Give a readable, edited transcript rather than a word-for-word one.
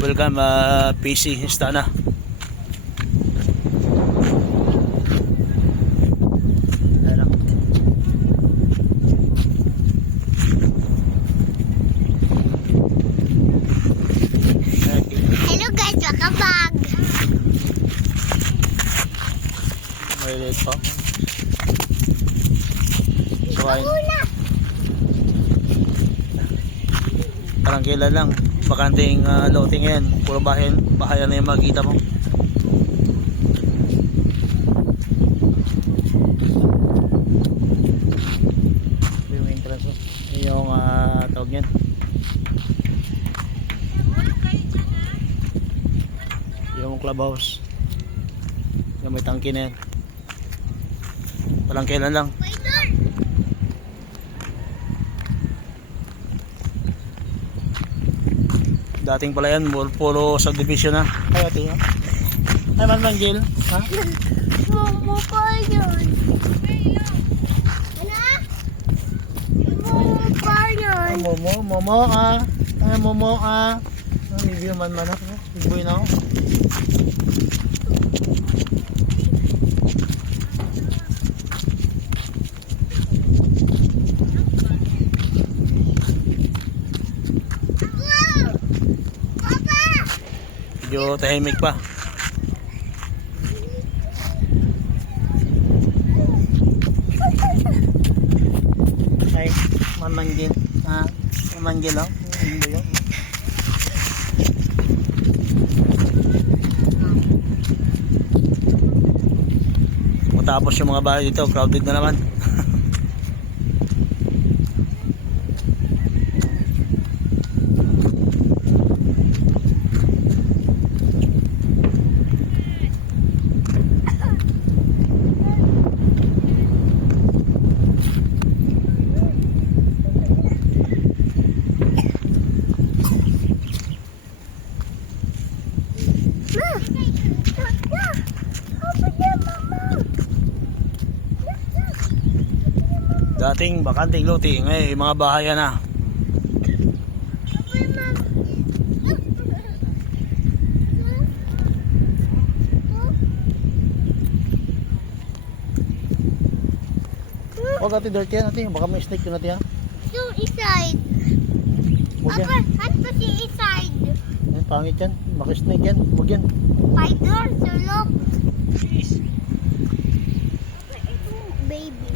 Welcome PC Istana. Hello guys, makabag. May late pa. So ayun, parang kailan lang bakanting lote ngayon, puro bahayan na yung makikita mo. Yung entrance yung tawag yan, yung clubhouse, yung may tangke na yan. Parang kailan lang. Dating pala yan, puro subdivision na. Ay, ate, ha? Ay, manmanggil, ha? Momo pa yun. Ano? Momo pa yun. Momo, Ay, momo, review man ako. Review na ako. Medyo tahimik pa. Ay, mamanggil. Mamanggil lang. Matapos yung mga bahay dito, crowded na naman. Dating bakanting lote, ngayon mga bahayan na. Huwag natin dirty yan natin, baka may snake yun natin ha. Yung inside. Huwag yan. Ano pa si inside? Yan, pangit yan, baka snake yan, huwag yan. Spider, sulok. Baby.